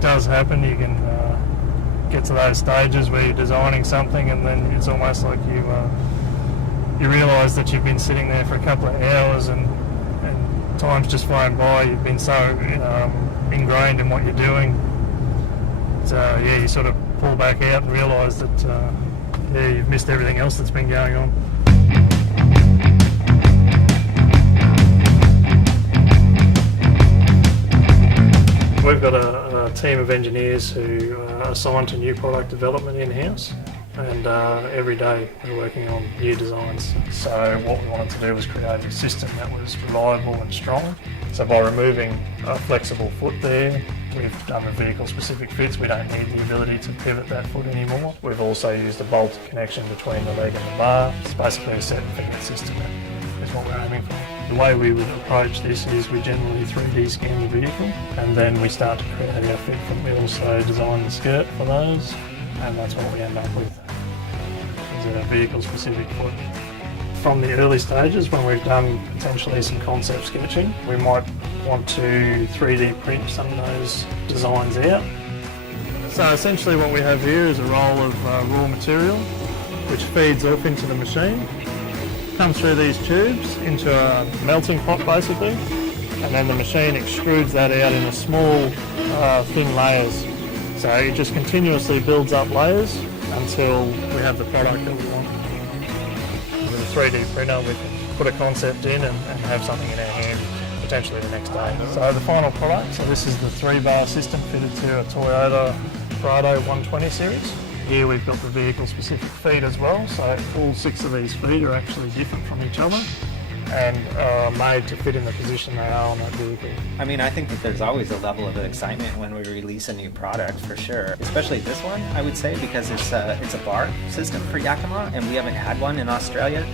it does happen. You can get to those stages where you're designing something, and then it's almost like you realise that you've been sitting there for a couple of hours, and time's just flown by. You've been so ingrained in what you're doing. So you sort of pull back out and realise that you've missed everything else that's been going on. We've got a team of engineers who are assigned to new product development in-house, and every day we're working on new designs. So what we wanted to do was create a system that was reliable and strong. So by removing a flexible foot there, we've done the vehicle-specific fits. We don't need the ability to pivot that foot anymore. We've also used a bolt connection between the leg and the bar. It's basically a set and forget system. That is what we're aiming for. The way we would approach this is we generally 3D scan the vehicle, and then we start to create our fit from. We also design the skirt for those, and that's what we end up with, is a vehicle-specific foot. From the early stages, when we've done potentially some concept sketching, we might want to 3D print some of those designs out. So essentially what we have here is a roll of raw material which feeds off into the machine, comes through these tubes into a melting pot basically, and then the machine extrudes that out in a small thin layers. So it just continuously builds up layers until we have the product that we want. With a 3D printer we can put a concept in and have something in our hand potentially the next day. So the final product, so this is the 3-bar system fitted to a Toyota Prado 120 series. Here we've got the vehicle-specific feet as well, so all 6 of these feet are actually different from each other and are made to fit in the position they are on that vehicle. I mean, I think that there's always a level of excitement when we release a new product, for sure. Especially this one, I would say, because it's a bar system for Yakima, and we haven't had one in Australia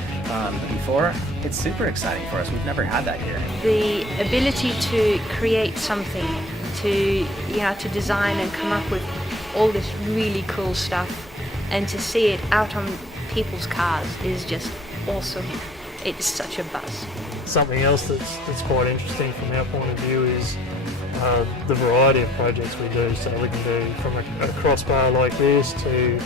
before. It's super exciting for us. We've never had that here. The ability to create something, to design and come up with all this really cool stuff, and to see it out on people's cars is just awesome. It's such a buzz. Something else that's quite interesting from our point of view is the variety of projects we do. So we can do from a crossbar like this to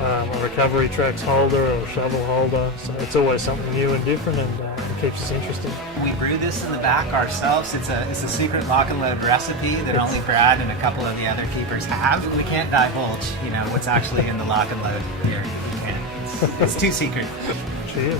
a recovery tracks holder or a shovel holder. So it's always something new and different, and it keeps us interested. We brew this in the back ourselves. It's a secret lock and load recipe that only Brad and a couple of the other keepers have. We can't divulge, what's actually in the lock and load here. It's too secret. Cheers.